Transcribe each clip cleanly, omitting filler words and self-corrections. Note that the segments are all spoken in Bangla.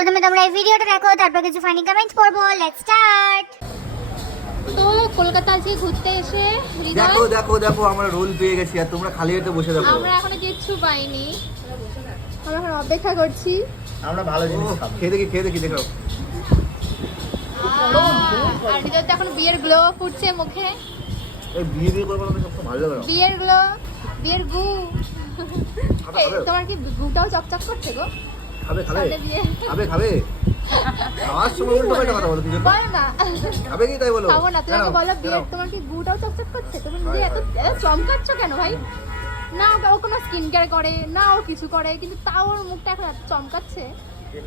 প্রথমে তোমরা এই ভিডিওটা দেখো, তারপর কিছু ফানি কমেন্টস করবো। Let's start. তো কলকাতা আজকে ঘুরতে এসে দেখো দেখো দেখো আমরা রোল পেয়ে গেছি আর তোমরা খালি হাতে বসে দেখো। আমরা এখনো কিচ্ছু পাইনি, আমরা এখন অপেক্ষা করছি। আমরা ভালো জিনিস খাবো। খেয়ে দেখি দেখো। আর হৃদয় তো এখন বিয়ের গ্লো ফুটছে মুখে। এই বিয়ে করবো আমাকে সবসময় ভালো লাগে। বিয়ের গ্লো, বিয়ের গু। খাবে, এই, খাবে। তোমার কি গুটাও চকচক করছে গো? খাবে সামনে বিয়ে। খাবে খাওয়ার সময় উল্টো পাল্টা কথা বলো তুমি। বলো না খাবে কি তাই বলো। খাবো না, তুমি আগে বলো বিয়ের তোমার কি গুটাও চকচক করছে? তুমি নিজে এত চমকাচ্ছ কেন ভাই? না ও কোনো স্কিন কেয়ার করে না, ও কিছু করে, কিন্তু তাও ওর মুখটা এখন এত চমকাচ্ছে।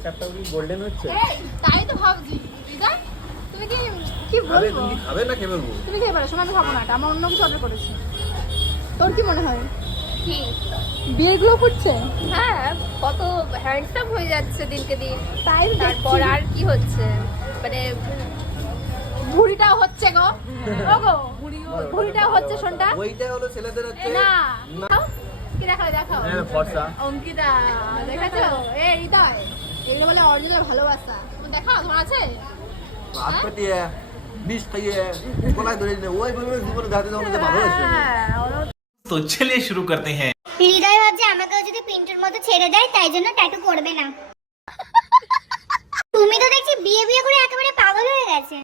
একটা কি গোল্ডেন হচ্ছে। এই, তাই তো ভাবছি। হৃদয়, তুমি কি খাবে বলবো? তুমি কি খাবে না খেয়ে বলবো। তুমি খেয়ে পারো, শোনো আমি খাবো না, এটা আমার অন্য কিছু অর্ডার করেছি। তোর কি মনে হয়? কি? বিয়ের গ্লো ফুটছে? হ্যাঁ, কত হ্যান্ডসাম হয়ে যাচ্ছে দিনকে দিন। তাই তো তারপর দেখছি। আর কি হচ্ছে মানে ভুঁড়িটাও হচ্ছে গো। ও গো, ভুঁড়িটাও হচ্ছে শোনটা। ওইটা হলো ছেলেদের হচ্ছে না না। কি দেখাও দেখাও। হ্যাঁ, ফর্সা। অঙ্কিতা দেখাচ্ছো? এ হৃদয়, এগুলো বলে অরিজিনাল ভালোবাসা। তুমি দেখাও, তোমার আছে? হাত পেটিয়ে বিষ খাইয়ে গলায় ধরে নিয়ে ওইভাবে জীবনে গাড়ি আমাদের ভালো আছে। तो चलिए शुरू करते हैं। হৃদয় ভাবছে আমাকেও যদি পিন্টুর মতো ছেড়ে দেয় তাই জন্য ট্যাটু করবে না। তুমি তো দেখছি বিয়ে বিয়ে করে একেবারে পাগল হয়ে গেছে।